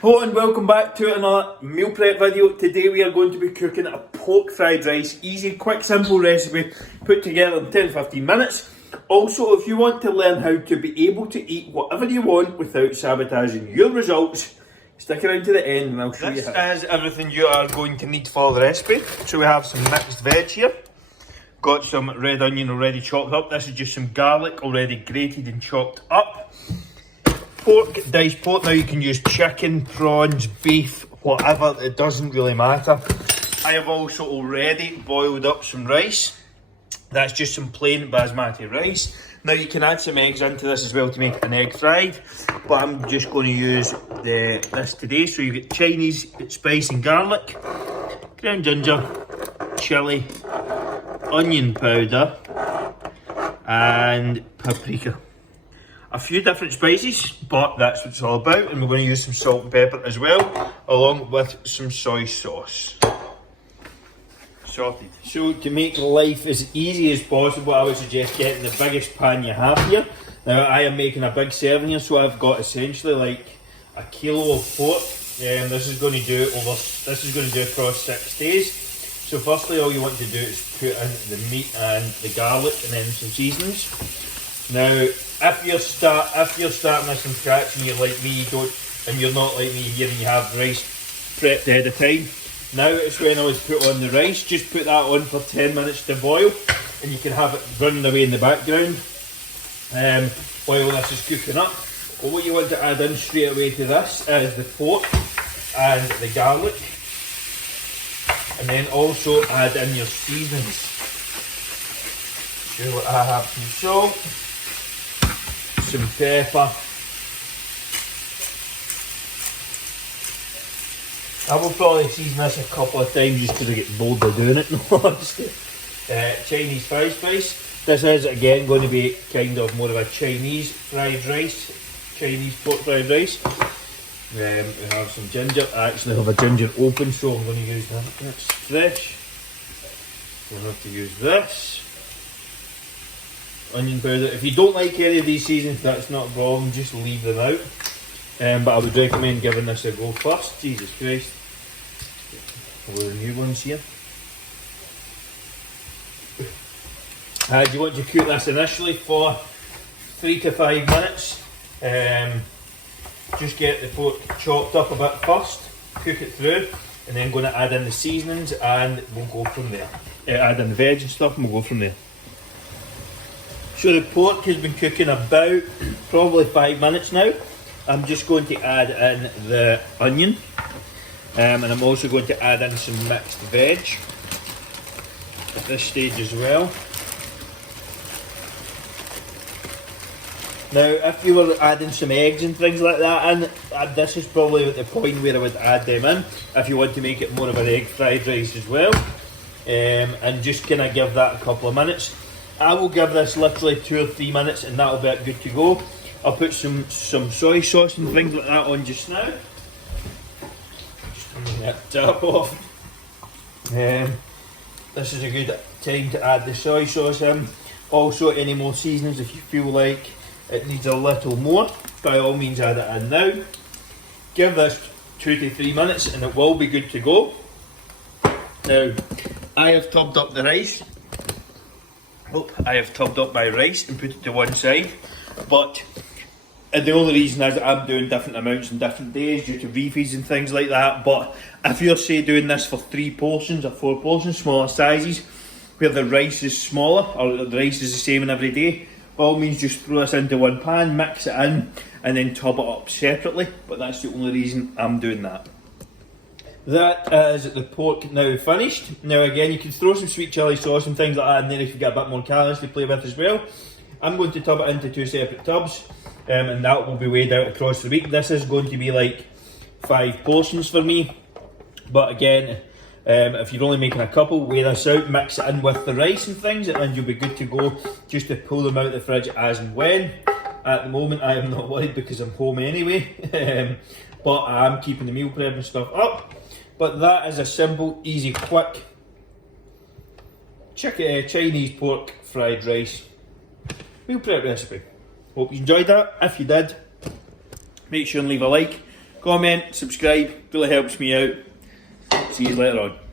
Hello and welcome back to another meal prep video. Today we are going to be cooking a pork fried rice. Easy, quick, simple recipe put together in 10-15 minutes. Also, if you want to learn how to be able to eat whatever you want without sabotaging your results, stick around to the end and I'll show you how. This is everything you are going to need for the recipe. So we have some mixed veg here. Got some red onion already chopped up. This is just some garlic already grated and chopped up. Pork, diced pork. Now you can use chicken, prawns, beef, whatever, it doesn't really matter. I have also already boiled up some rice. That's just some plain basmati rice. Now you can add some eggs into this as well to make an egg fried, but I'm just going to use this today. So you get Chinese spice and garlic, ground ginger, chilli, onion powder and paprika. A few different spices, but that's what it's all about. And we're going to use some salt and pepper as well, along with some soy sauce. Sorted. So to make life as easy as possible, I would suggest getting the biggest pan you have here. Now I am making a big serving here, so I've got essentially like a kilo of pork. This is going to do across 6 days. So firstly, all you want to do is put in the meat and the garlic, and then some seasonings. Now, if you're starting this from scratch and you're like me, you're not like me here and you have rice prepped ahead of time, now it's when I would put on the rice. Just put that on for 10 minutes to boil, and you can have it running away in the background while this is cooking up. But what you want to add in straight away to this is the pork and the garlic, and then also add in your seasonings. So I have some salt, some pepper. I will probably season this a couple of times just because I get bored of doing it. Chinese fried spice. This is again going to be kind of more of a Chinese fried rice, Chinese pork fried rice. We have some ginger. I actually have a ginger open, so I'm going to use that. That's fresh. We'll have to use this. Onion powder. If you don't like any of these seasonings, that's not a problem, just leave them out. But I would recommend giving this a go first. Jesus Christ. All the new ones here. You want to cook this initially for 3 to 5 minutes. Just get the pork chopped up a bit first, cook it through, and then going to add in the seasonings and we'll go from there. Add in the veg and stuff and we'll go from there. So the pork has been cooking about probably 5 minutes now. I'm just going to add in the onion, and I'm also going to add in some mixed veg at this stage as well. Now if you were adding some eggs and things like that in, this is probably at the point where I would add them in if you want to make it more of an egg fried rice as well, and just kind of give that a couple of minutes. I will give this literally 2 or 3 minutes and that'll be good to go. I'll put some soy sauce and things like that on just now. Just turning that tap off. This is a good time to add the soy sauce in. Also, any more seasonings if you feel like it needs a little more, by all means add it in now. Give this 2 to 3 minutes and it will be good to go. Now, I have topped up the rice. I have topped up my rice and put it to one side, but the only reason is that I'm doing different amounts on different days due to refeeds and things like that. But if you're say doing this for 3 portions or 4 portions, smaller sizes, where the rice is smaller or the rice is the same in every day, by all means just throw this into one pan, mix it in and then top it up separately, but that's the only reason I'm doing that. That is the pork now finished. Now again, you can throw some sweet chilli sauce and things like that in there if you get a bit more calories to play with as well. I'm going to tub it into 2 separate tubs, and that will be weighed out across the week. This is going to be like 5 portions for me, but again, if you're only making a couple, weigh this out, mix it in with the rice and things, and you'll be good to go just to pull them out of the fridge as and when. At the moment, I am not worried because I'm home anyway, but I am keeping the meal prep and stuff up. But that is a simple, easy, quick Chinese pork fried rice meal prep recipe. Hope you enjoyed that. If you did, make sure and leave a like, comment, subscribe, really helps me out. See you later on.